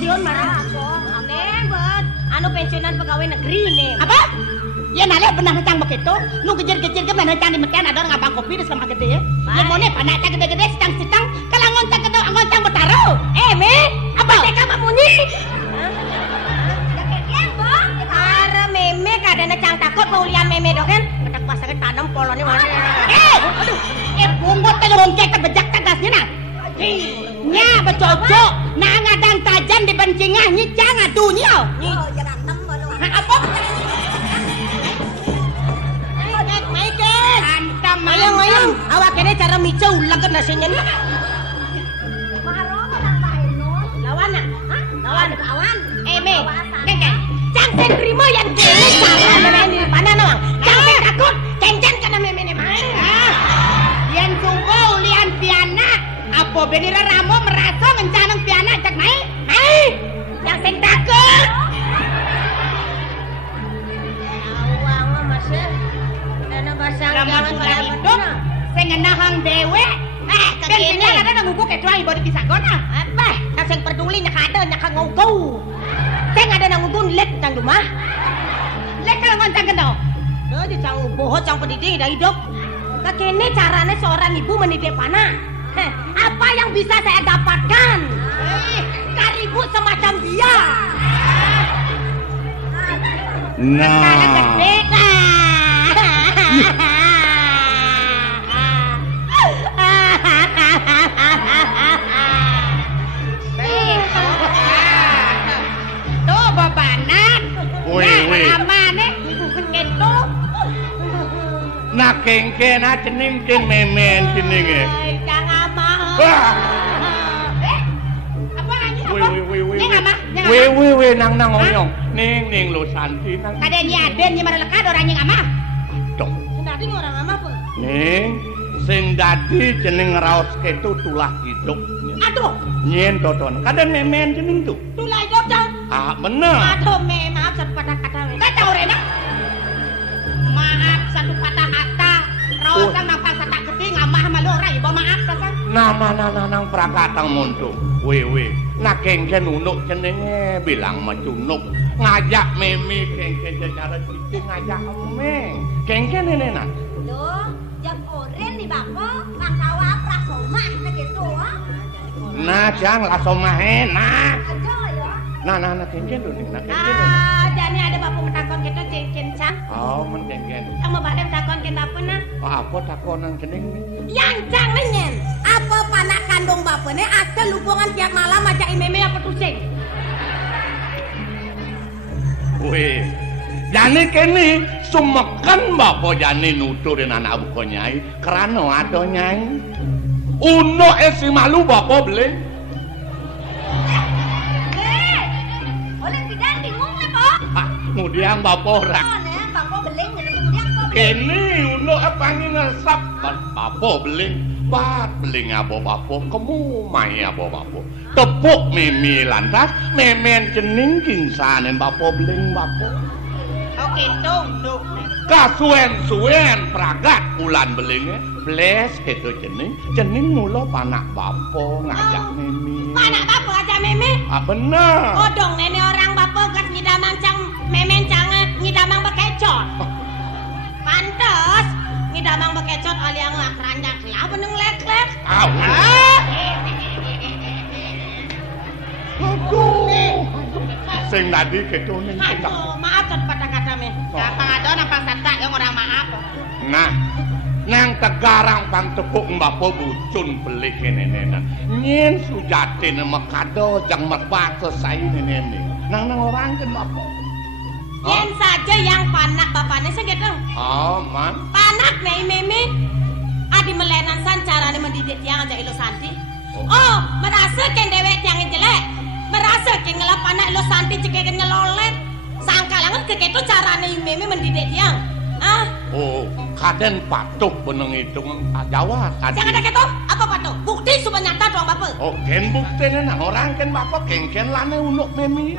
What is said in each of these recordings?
Siun marah aku. Nebet, anu pensiunan pegawai negeri nih. Apa? Ya nalih benar cang begitu. Nu gejer-gejer ke mana cang di mekan ada ngabang kopi di sama gede ya. Ya mau nih panak cang gede-gede sedang-sedang kalau ngoncang ke ngoncang bertaro. Me, Apa? Teka mamuni. Ara meme kadana cang takut paulian meme do kan. Kedak pasangnya tanam polone mana. Aduh. Bungut teh ngongcek kebejak tegasnya nah. Nya becocok, nah ngadang tajan di bencingah nyicang adunya. Oh, jangan nembel. Apa? Antam Ayang, awak kene cara mica ulang ke nasinya nih. Lawan nak? Lawan. Me, kengken. Cang sen terima yang kene cara main di mana nawang. Cang sen takut, kencen kana meme main. Yen sungguh lian piana, apa benira ramo merasa mencanang piana cak mai? Cang sen takut. Awang masih. Dana basang jangan pada hidup, saya ngenahang dewe. Bensinnya ada nang nguguk ketua ibu di pisagona. Apa? Cang sen peduli nya kada nya ngau. Cang ada nang ngubun lek cang rumah. Lek kalau ngoncang kendo. Jadi cang bohong cang pendidik dah hidup. Kekene caranya seorang ibu mendidik anak. Apa yang bisa saya dapatkan? Karibu semacam dia. Sekarang gede. Tuh babanan. Amaneh gitu. Nah kengken cening king memen ceninge. Jangan mah. Apa lagi? Wih. Ning amah. Wih nang oyong. Ning lo santi nang. Ada nyaden nya mara lekad orang nying amah. Dong. Tadi orang ama apa? Ning sing dadi jeneng raos ketu tulah hidup. Aduh, Nyen toton. Kaden memen cening tuh. tulah hidup cang. Ah bener. Aduh, maaf satu patah kata. Kata orena. Maaf satu patah kata. Raosan nampang satak gede ngamah malora ibu maaf pasang. Nang prakatang monto. Wih. Nah kengken unuk jenenge bilang macunuk. Ngajak memi kengken secara cicing ngajak emeng. Kengken ini nak. Loh, jam oren nih bapak. Nang sawah prasomah gitu ah. Nah jang lasomah enak. Aja ya. Nah kengken tuh nih. Nah kengken. Jadi ada bapak metakon kita cekin cang. Oh men kengken. Sama badan takon kita apa nah? Apa takonan cening nih? Yang cang nenyen. Apa panak kandung bapaknya asal hubungan tiap malam aja imeme apa tusing? Wih. Jani kene sumekan bapak jani nuturin anak buko nyai. Kerana ada nyai. Uno esi malu bapak beli. Oleh tidak bingung nih pak. Kemudian bapak orang. Oh nih bapak beling kemudian kok. Kene uno apa ngesap bapak beli. Bat beli ngabo bapak kemu mai abo bapak. Tepuk mimi lantas memen cening kingsanen bapak beli bapak. Oke, tuh. Kasuen pragat bulan belinge bles gitu cening mula panak bapak ngajak mimi. Panak bapak aja meme. Ah bener. Odong nenek orang bapak gas ngidamang cang memen cangan ngidamang bekecot. Pantes ngidamang bekecot aliang ngakranjak lah beneng lek-lek. Aduh. Sing tadi gitu ning. Aduh, maaf pada kata me. Gampang ada nampang satak yang orang maaf. Nah, nang tegarang pang tepuk mbako bucun beli kene nena. Nyen sujate mekado jang merbato sai nene. Nang orang kan bapak. Yen saja yang panak bapaknya segitu. Oh, man. Panak nih meme. Adi melenan san carane mendidik yang aja ilo santi. Oh, merasa ken dewek yang jelek. Merasa ken ngelap anak ilo santi cekeken ngelolet. Sangka langet keketu carane meme mendidik yang. Oh, kaden patuh beneng hitung Jawa kaden. Jangan ada keto, apa patuh? Bukti supaya nyata doang bapak. Oh, ken buktene nang orang ken bapak ken lane unuk memi.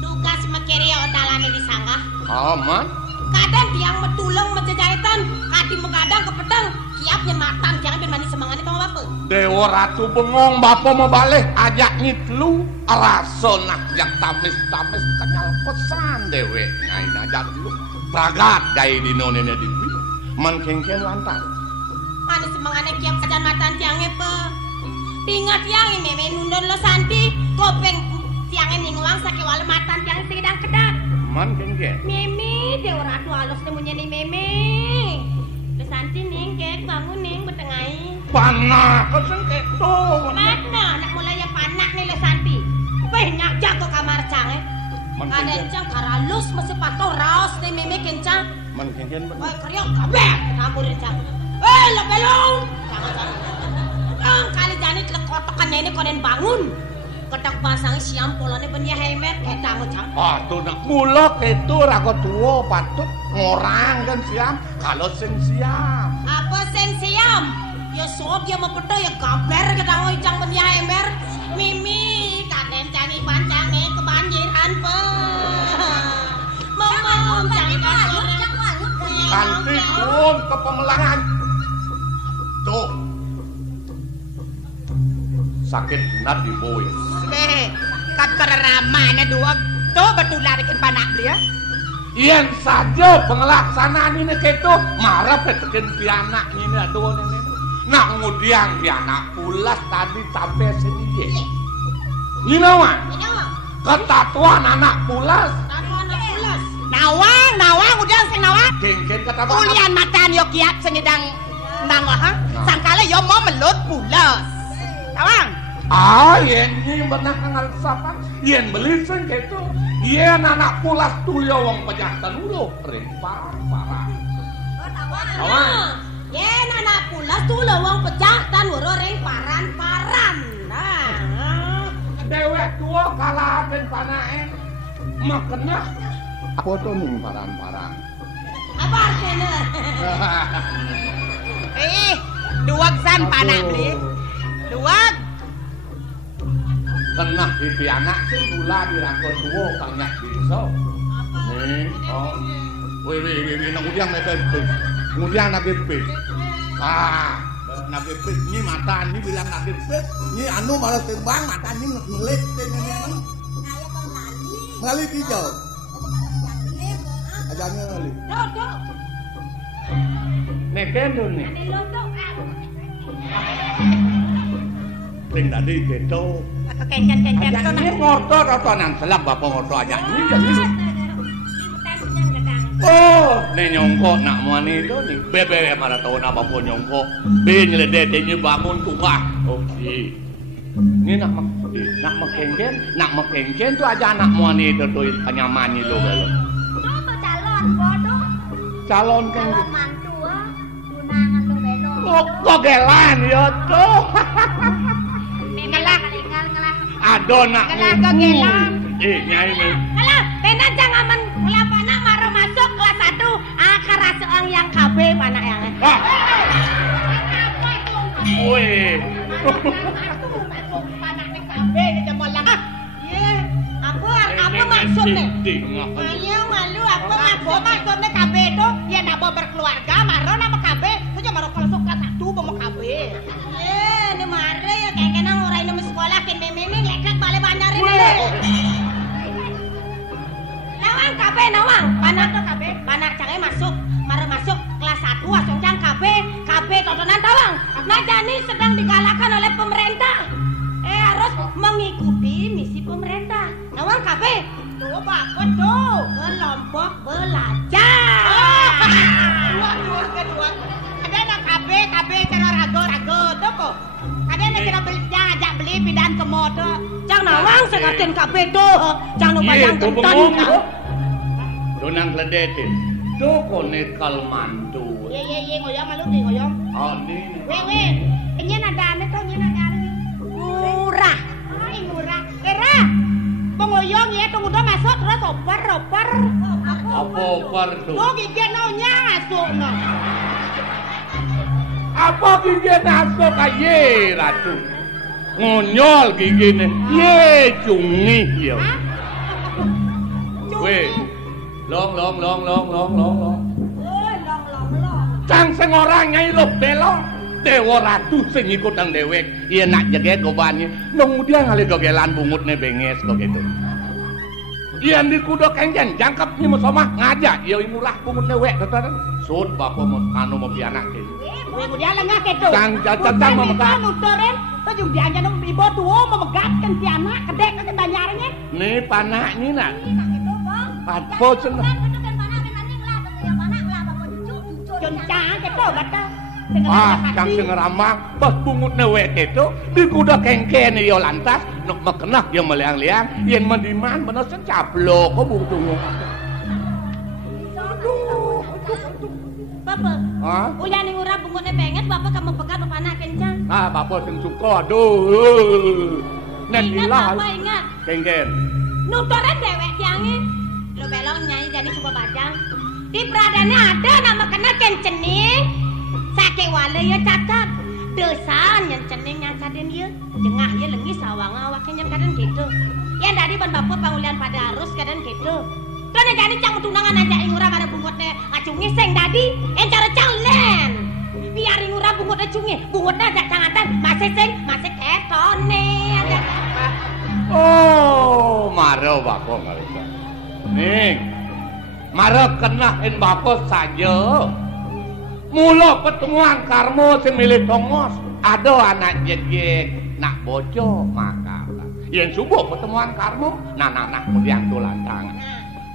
Tugas mekiri odalane disanggah. Oh, man. Kadang tiang metulung mejejahitan, kadi mengadang ke pedang, siap nyematan jangan ben mani semangane bang bapak. Dewa Ratu bengong bapak mau balik ajak nyitlu rasa nak yang tamis-tamis kenyal pesan dewe ngain ajak dulu bagat dari dino nene diwi man kengken lantar Mani semangane kiam kajan matan tiange pe. Tingat yang ini nundon lo santi kopeng tiange ningwang sake wale matan tiang sedang kedak. man kengken Mimi Dewa Ratu halus temunya nih Mimi. Lo santi ning kek bangun ning betengai. panah kesengket tuh Mana nak mulai panak nih lo santi. Banyak jago kamar cange. man Ada kengken cang karalus masih pato raos nih Mimi kencang. man kengken Oi kriok kabeh kabur cang. Lo belong. Jangan kali jani kotokannya ini konen bangun. Kedak pasang siam polone ben ya hemet ketang cang. Aduh nak mulak itu raga tua patut ngorang kan siam kalau sing siam Apa sing siam? Ya sob ya mepedo ya gaber kedang cang ben ya hemer. Mimi kanen cani pancange kebanjiran pe. Mama cang kanti pun ke pemelangan tuh sakit nadi boy Be, kat ramana dua. Tuh betul lari ke panak dia. yen saja pengelaksanaan ini ketu marah petekin pianak ini aduh ini nak ngudiang pianak pulas tadi sampai sini ini nawan ketatuan anak pulas Nawang udah sing nawang. geng-geng kata Ulian matan yo kiat sing edang nang ha. Sangkala yo mau melut pulas. Nawang. yen ini benar kangal sapan yen beli sing ketu yen anak pulas tulio wong pejahtan ulo ring parah Ye anak pulas tuh lawang pejahtan woro ring paran-paran. Nah. dewek tua kalah ben panae makena foto ning paran-paran Apa artinya? Duag san panak beli. Duag. Tenah di anak sing mula dirangkul tuwa kang nyak bisa. Nih, oh. Wih, nang udiang nek pes. Kemudian nak pes. Nak pes ni mata ni bilang nak pes. Ni anu malah tembang mata ni ngelik teng. Ngali hijau. Ajane ngali. Dodok. Nek kendo ni. Ane lodok. Sing tadi keto. Kencen-kencen Ajak ni ngotor atau nang selak bapak ngotor ajak ni jadi. Oh, nih nyongko nak muani itu nih bebe malah tahu apa pun nyongko. Be nyeledetnya bangun tungah. Oke. Ini nak mekengken tuh aja anak muani itu tuh kenyamani lo belo. Itu calon bodoh. Calon kan. Calon mantu tunangan lo belo. Kok gelan ya tuh. Ngelah. Aduh nak. Ngelah kok gelan. Nyai nih. Alah, tenan jangan men kelapana maro masuk kelas 1. Akara seang yang KB panak yang. Wih. Panak ning sampe kecemol lang. Ye, apa maksudnya? Ayo malu apa maksudnya KB itu ya nabo berkeluarga maro nama KB itu cuma maro kalau kelas 1 mau KB. Ini mare ya kayak kena ngurai nama sekolah ken meme lekat balik banyarin deh. Nawang KB nawang, panak tuh KB, panak canggih masuk, mare masuk kelas 1 asung cang KB tontonan tawang. Nah Jani sedang digalakkan oleh pemerintah. Harus mengikuti misi pemerintah. Nawang KB, tuh Pak, tuh kelompok belajar. Dua. Ada nak KB cara rago tuh kok. Ada nak cara beli ajak beli pindahan ke motor. Cang nawang sekartin KB tuh, cang nu bayang kenton. Donang kledetin. Tuh konekal mantu. Ye ngoyong malu nih ngoyong. Oh ini. Weh. Nyen ada tuh nyen ada. Murah. Ay murah. Era. Pengoyong ya tunggu dah masuk terus oper. Apa oper tuh? Tuh gigi naunya masuk no. Apa gigi masuk aye ratu? Ngonyol gigi nih. Ye cungi ya. Weh. Long. Oh, long. Cang sing ora nyai lo belok. Dewa ratu sing ikut nang dhewek. Yen nak jeget gobane, nang dia ngali dogelan bungutne benges kok gitu. Yen dikudo kenjen jangkep ni mesomah ngajak ya imurah bungutne wek tetan. Sud bapak anu mau pianake. Kowe mudia lengah keto. Cang cacang memegat. Nutoren, to jung dianya nang ibu tuwa memegatkan si anak kedek ke banyarnya. Ni panak ni nak. Patpo cenah. Joncang keto bata. Cang sing ramang pas bungutne wek keto dikuda kengken yo lantas nek mekenah yo meliang-liang yen mendiman bener sencablok kok bungtung. Bapak. Hah? Uyan ning ora bungkutne benget bapak kamu pegat anak kencang. Bapak sing suka aduh. Nen Ingat ilah. bapak ingat. Kengken. Nutoren dewek tiange. Lo belong nyanyi jadi coba bajang. Di pradane ada nama kena kenceni. Sake wale ya cacat. Desan yang cening nyacaden ye. Jengah ye lengi sawang awake nyam kaden gitu. Yang dari ban bapak pangulian pada arus kaden gitu. Terus jadi cang tunangan aja ing ora bare bungkutne acungi sing dadi encara calen. Biar ing ora bungkutne acungi, bungkutne aja canganten masih sing masih ketone aja. Oh, maro bapak ngalih. Ning. Maro kenahin bapak saja. Mula pertemuan karmo sing milih tongos, ada anak jegek nak bojo maka. Yen subuh pertemuan karmo, nak kemudian tulan tangan.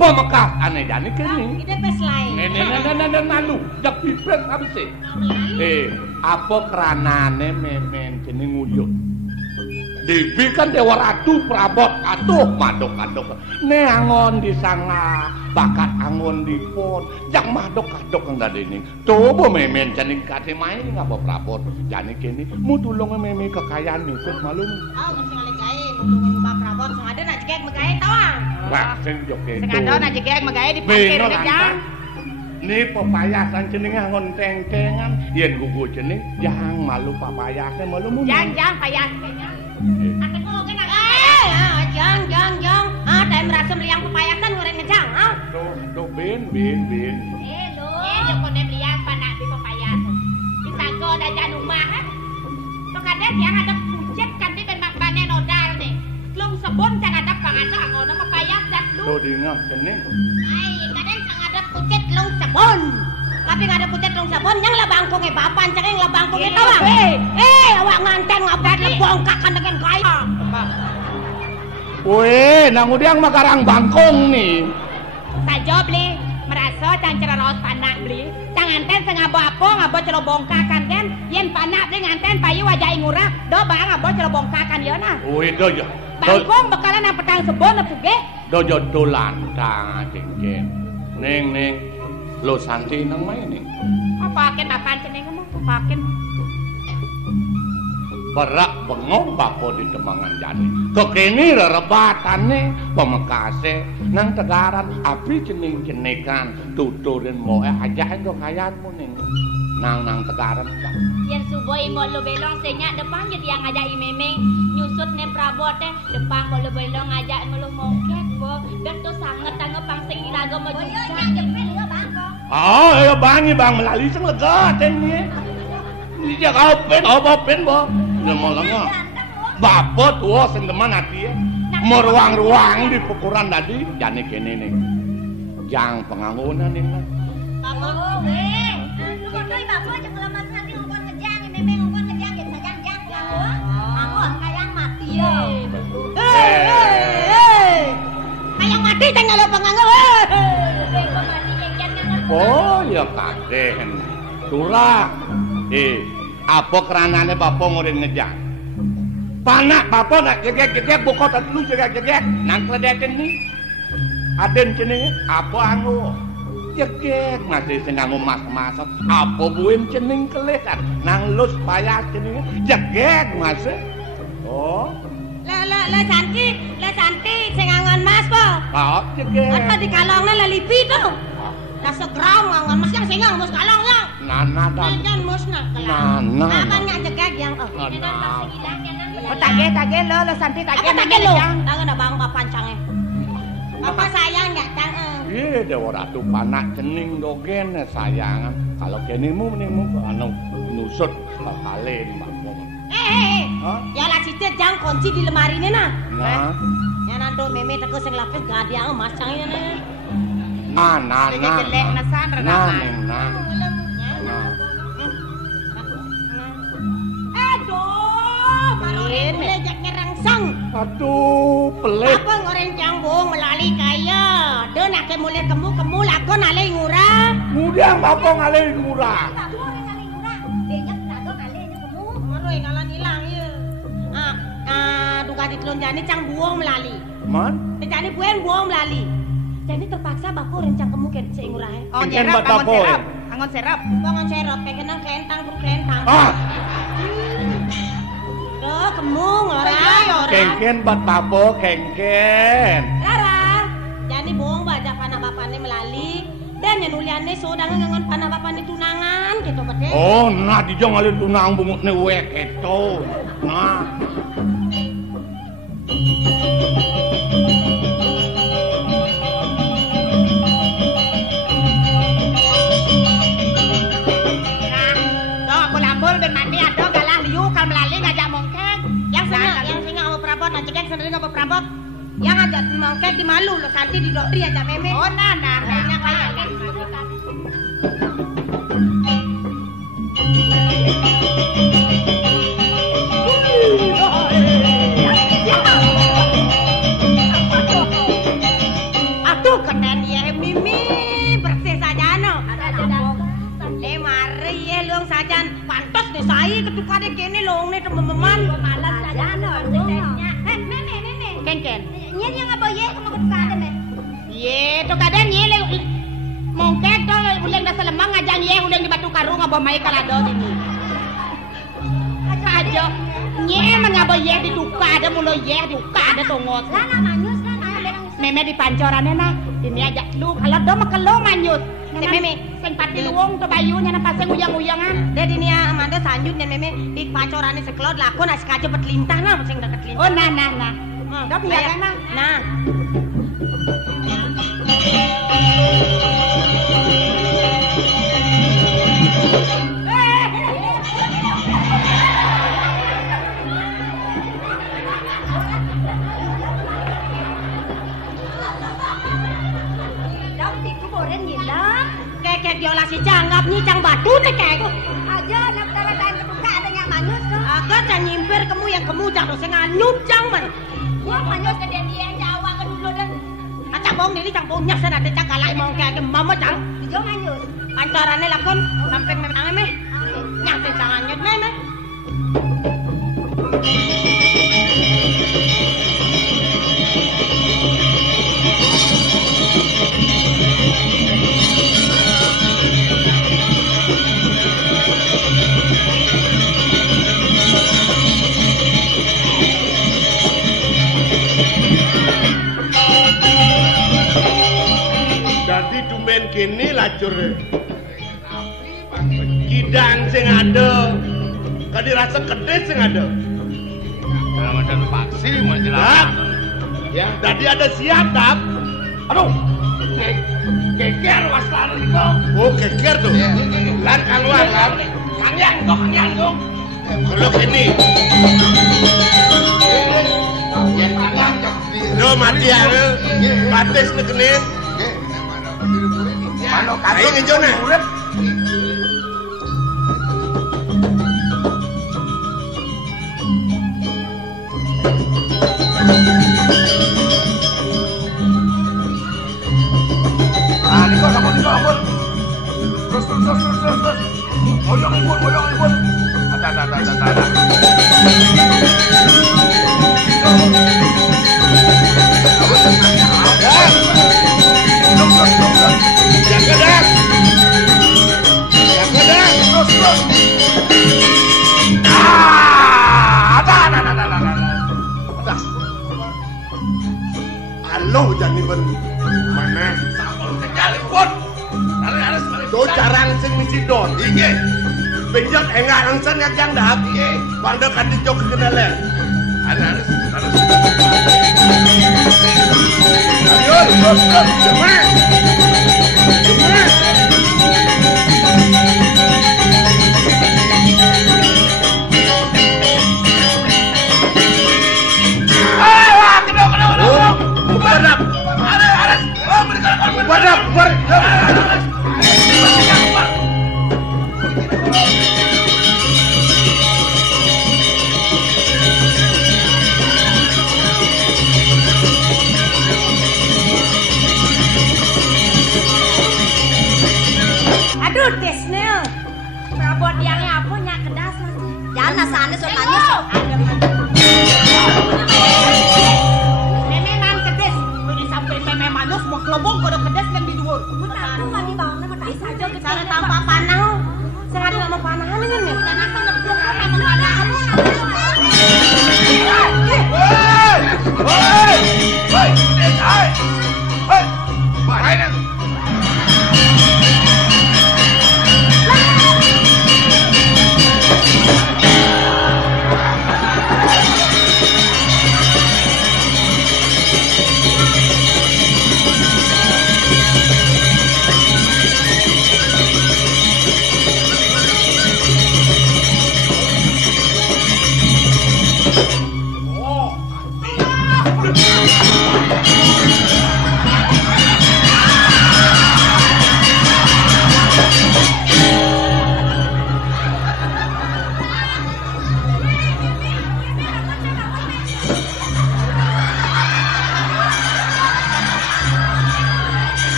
Pemekas aneh jani kini. Ide pes lain. Nenek malu, jak pipres habis sih. Apa keranane memen jeneng uyuh. Dewi kan dewa ratu prabot atuh madok-madok. Ne angon di sanga, bakat angon di pon, jak madok-madok kang dadene. Coba memen jani kate main ngapa prabot. Jani kini mu tulung meme kekayaan nyusut malum. Oh, mesti ngalih gawe, mutungin mbak prabot sing ada nak jegek megawe tawang. Wah, sing yo keto. Sing ada nak jegek megawe di parkir jang. Ni pepayasan jenenge angon teng-tengan, yen gugu jeneng jang malu papayase malu mun. Jang payas kayaknya. Atengku kena. Jang. Dai merasa meliang pepayasan ngoreng ngejang, Do ben. Lho. Yo kone meliang panak di pepayas. Kita go da jan rumah ha. To kadang yang ada pucet kan di ben makbane nodal nih. Lung sebon cang ada pangata ngono pepayas dak lu. Do dingah jeneng. Ai, kadang sang ada pucet long sabon. Tapi nggak ada pucet long sabon, yang lah bangkongnya bapan, cang yang lah bangkongnya tawang. Awak nganten ngabet bongkakan dengan kaya. Weh, nang udiang makarang bangkong nih. Sajo beli merasa cang ceros panak beli. Cang nganten sengabo apa ngabo celo bongkakan kan. Yen panak beli nganten payu wajah ingurap. Do bang ngabo celo bongkakan ya nah. Weh, do ya. Bangkong bekalan yang petang sebon puge. Do ya dolan tang cengken. Neng. Lo santi nang main nih. Apa ken makan ceneng kamu? Paken. Berak bengong bapo di Tembangan Jani. Kekini rerebatane pemekase nang tegaran api cening-cenekan tuturin moe ajain kekayaanmu ning. Nang tegaran. Yang subuh imo lo belong senyak depan jadi yang ngajak memeng nyusut ne prabot teh depan mo lo belong ngajak mo lo mongket bo dan to sangat tanggepang sing iraga mo ya bangi bang melalui sing lega tenye. Iya apa pen bo. Ya molongo. Bapak tua sing teman ati. Mau ruang-ruang di pukuran tadi jane kene ning. Jang penganggunan ning. Bapak lu kok doi bapak aja ngelamat nanti ngkon ngejang memeng ngkon ngejang ya sajang-jang ya. Aku kayang mati yo. Kayang mati teh ngalo penganggo. Oh ya kaden. Surah. Apa keranane bapak ngurin ngejang? Panak bapak nak jegek-jegek buka lu jegek-jegek nang kledeken ni. Aden jenenge apa anu? Jegek masih sing nganggo mas-mas. Apa buin jeneng kelih kan? Nang lus payah jenenge jegek mas. Oh. Lah Santi sing ngangon mas po. Oh, jegek. Apa di kalongna lah lipi to? Lah segrong ngangon mas yang sing ngangon kalong yang. Nana dan Jangan musna Nana. Namanya jegek yang Nana. Oh tage lo Santi tage Apa tage lo? Tangan na bang papancange. Apa sayang enggak cang Iya, Dewa Ratu panak cening dogen sayangan. Kalau kenimu anu nusut kali Bapak. Ya lah sitet jang kunci di lemari ini nah. Nah. Ya nanti meme teko sing lapis gak ada masang ini. Nah. Jelek nasan Nah. Aduh, maroren lejak ngerangsang. Aduh, pelit. Apa ngoreng canggung melali kaya. De nak mulai kemu lakon ale ngurah. Mudang Bapak ngalih murah. Maroy ngalan hilang ya. Duka ditlonjani cang buang melali. Man? Jani buang melali. Jadi terpaksa bapak rencang kemu ke seingurah. Oh, Ken nyerap, batapoy. angon serap. Bangun serop kayak kenang kelentang bro kelentang. Ah, Duh, kemu ngorang. kengken bat Bapak kengken. Larang. Jadi bohong baca panah bapaknya melali. Dan yang nuliannya sodang ngangon panah bapaknya tunangan gitu bete. Oh, nah dijong ngalih tunang bungut ne wek itu. Nah. Nah, aku lambul ben mandi ada galah liu kal melali ngajak mongkek. Yang singa apa perabot, nah cekek sendiri apa perabot. Yang ajak mangkek di malu lo santi di dokri aja meme. Oh, nah. Aduh kena dia mimi bersih saja no. Le mari ye luang sajan pantos deh saya ketuka deh kene luang nih teman-teman. Malas saja no. Nene. Ken. Nyen yang apa ye kamu ketuka ada me? Ye, to kaden ye le mongkek to uleng da selemang ngajang ye uleng di Batu Karung ngabo mai kalado ini. Aja. Nye mengabo ye di duka ada mulo ye di duka ada tongot. Lana manyus meme di pancorannya nah. Ini ajak lu kalau do makelo manyus. Si meme sing pati luwung to bayunya nang paseng uyang-uyangan. Deh ini ya Amanda sanjut dan meme di pacorane sekelot lakon asik aja berlintah nah sing deket lintah. Oh nah. Dok ya nah. Nah. Kayak diolah si canggap nih cang batu deh kayak Aja nak talagang ketuka ada yang manyus tuh. agak cang nyimper kamu yang kamu cang dosa nganyut cang man Gua manyus ke dia Jawa ke dulu dan acang bohong diri cang punya sana ada cang kalai mau kayak mama cang dijong manyus. pancarannya lakon sampai memang meh nyampe cang anyut meh Jadi dumben kini lacur. Kidang sing ada. Kadirasa gede sing ada. Ramadan paksi menjelang. Ya, jadi ada siap tap. Aduh. Keker waslar itu. Oh, keker tuh. Lan keluar lan. Kangyang dong. Kalau kini. Do mati ada. Batis nekenin. Mano Ayo ngejone. Ampun. Terus. Boyong ibun. Ada. Jaga dah. Terus. Aloh jani ben mana sabon sekalipun. Do jarang sing misi don. Inggih. Benjot enggak angsen ngajang dah. Inggih. Panda kan dijok kenalen. Harus. Ayo. Aduh, Desnel. Prabot yang apa nyak kedas mas. Jangan nasane sok nangis. Mememan kedes, kudu sampai meme manus mau kelobong kudu kedes dan di dhuwur. Mun aku mandi bangun mah tais aja cara tanpa panah. Sing ada nama panahan ini nih. Dan aku neblok sama panah.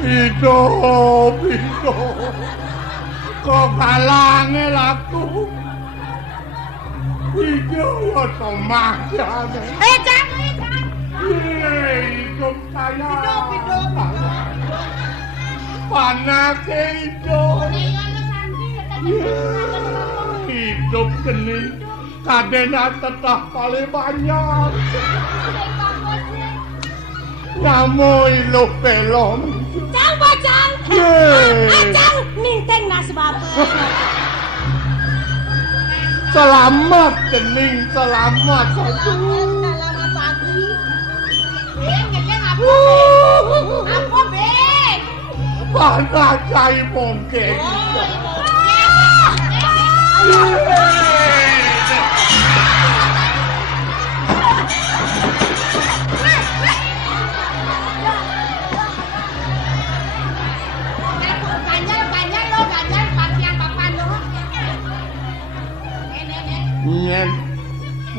Hidup. Kok kalange laku. Hidup atau masyane. Cang. Hidup saya. Hidup. Panake hidup. Hidup kening. Kadena tetap paling banyak. Kamu ilu pelom. Cang bacang. Cang ninteng nasbab. Selamat kening, selamat. Selamat pagi. Apa be? Panas cai mungkin.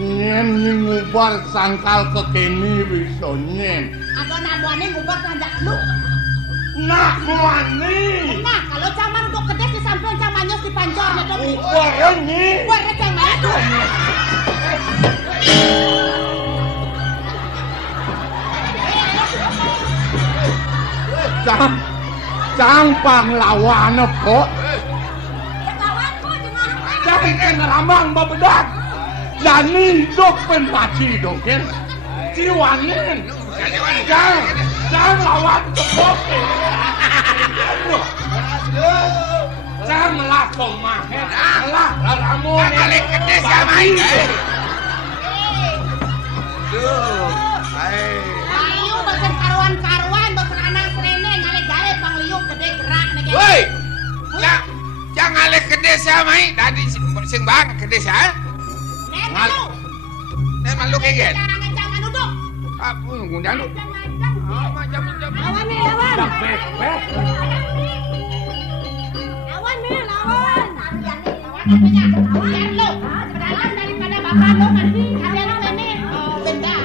Nyen ngubar sangkal kekini bisa nyen. Aku nabuane ngubar tanjak lu. Nak muani. Nah, kalau caman untuk kedes di samping camanyos di pancor to. Ubar ini. Buat receng mana? Cang pahlawan kok. Cang ngerambang babedak. Jani hidup penpaci dong kan. Ciwanin. Cang lawan kepok. Cang langsung mahen. Lah ramu Kali kedes sama ini. Ayo bosen karuan-karuan, bosen anak serene ngale-gale pangliuk gede gerak nih. Woi. Jangan lek kedes sama ini. Tadi sing bang kedes ha. Nek malu kegen. Jangan duduk. Apa ngundang lu? Macam. Lawan nih lawan. Lawan nih lawan. Biar lu. Sebenarnya daripada bapak lu nanti kalian ini benda.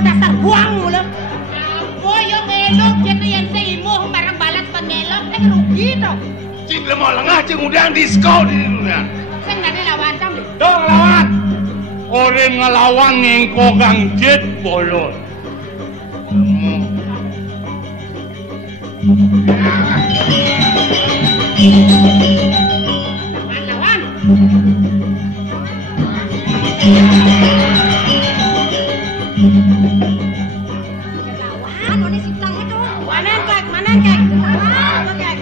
Dasar buang mulu. Boyo melok jadi yang seimuh barang balas pengelok teh rugi toh. Cik lemah lengah cik udang diskon di dunia. Sing nade lawan tam. Dong lawan. Orang ngelawan ngengko gangjit bolot. Lawan. Lawan, si tang itu. Mana kek? Mana kek? Mana kek?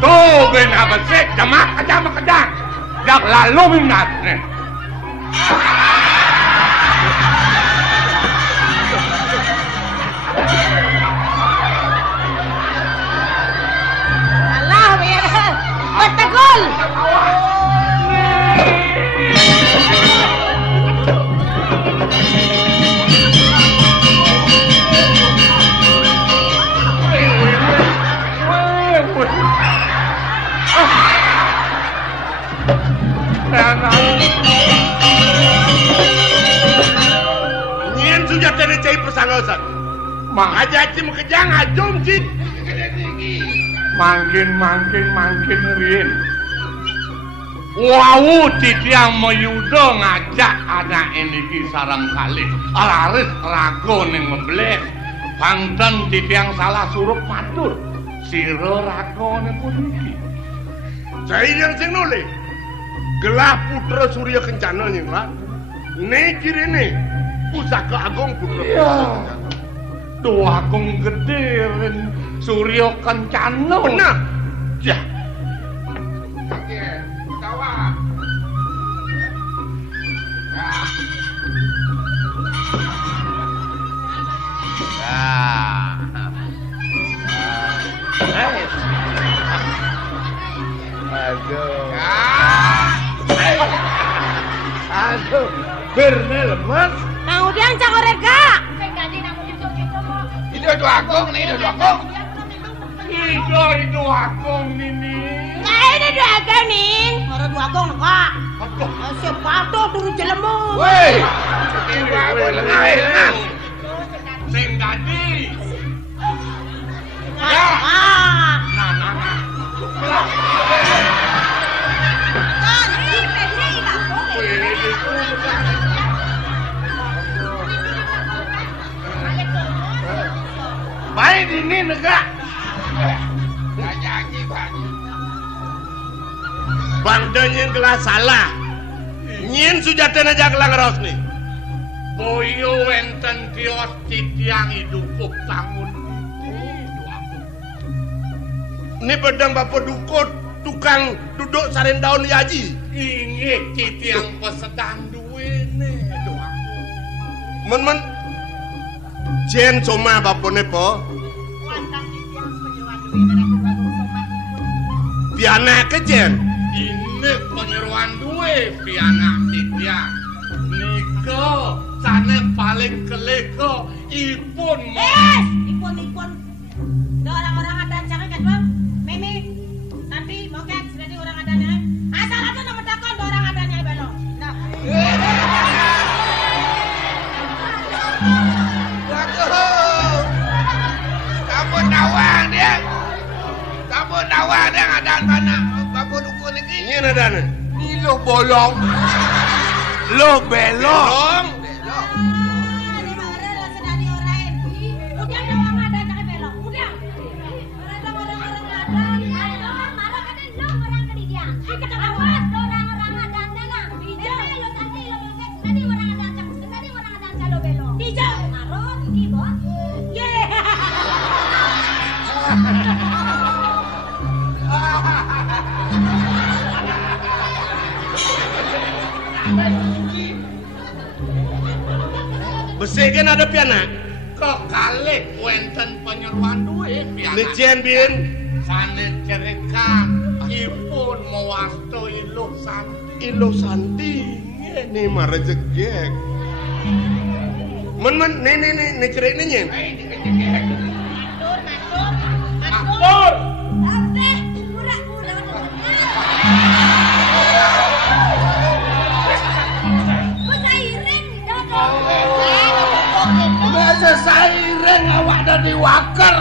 Tuh ben apa sih? Jamak kedak. Dak lalu minat nih. Alah, biar betegol. Nyen sudah tadi cai persangausan. Mahajaci mekejang ajom cik. Mangkin rin. Wau titiang mayudo ngajak anak ini sarang kali. Alaris rago ning membeles. Pangten titiang salah surup matur. Siro rago ning puniki. Cai yang sing noleh. Gelah putra Surya Kencana nyenglan. Ne kirene pusaka agung putra Kencana. Doa agung gede rin Surya Kencana. Benar. Ya. Kawan. Aduh, berne lemas. Nang udiang cang orega. Ini dua agung nih, dua agung. Itu agung nini. Nah, ini dua agak nih. Orang dua agak kak. Siapa tuh turun jelemu. Woi. Ini agung lengah. Sing tadi. Ya. Baik ini negak. Janji banyak. Bangda nyen gelah salah. Nyen sujatana jaglang rosni. Boyo wenten kios titiang hidup tangun. Ini pedang bapak dukut tukang duduk saren daun yaji. Inggih titiang pesetan duwe ne doang. Men Jen soma bapak nepo. Piana ke Jen. Ini penyeruan duwe pianak titiang. Niko sana paling keleko ipun. Ipun. Ada orang-orang ada jangan kan bang? Mimi, nanti mau kan sudah di orang adanya. Asal aja nomor takon ada orang adanya belum. Nah. Waduh. Kamu nawang dia. Ngadaan mana? Bapak dukun ini. Nyen adane. Ini lo bolong. Lo belong. Besikan ada piana. Kok kalih wenten penyeruan duwe pianak. Licen bin. Sane cerekan. Ipun mewasto Iluh Santi. Iluh Santi ini mah rejegek. Men nih cerik nih. Matur. Udah, pura-pura. Masa iring dodo. Masa sairing awak dadi waker.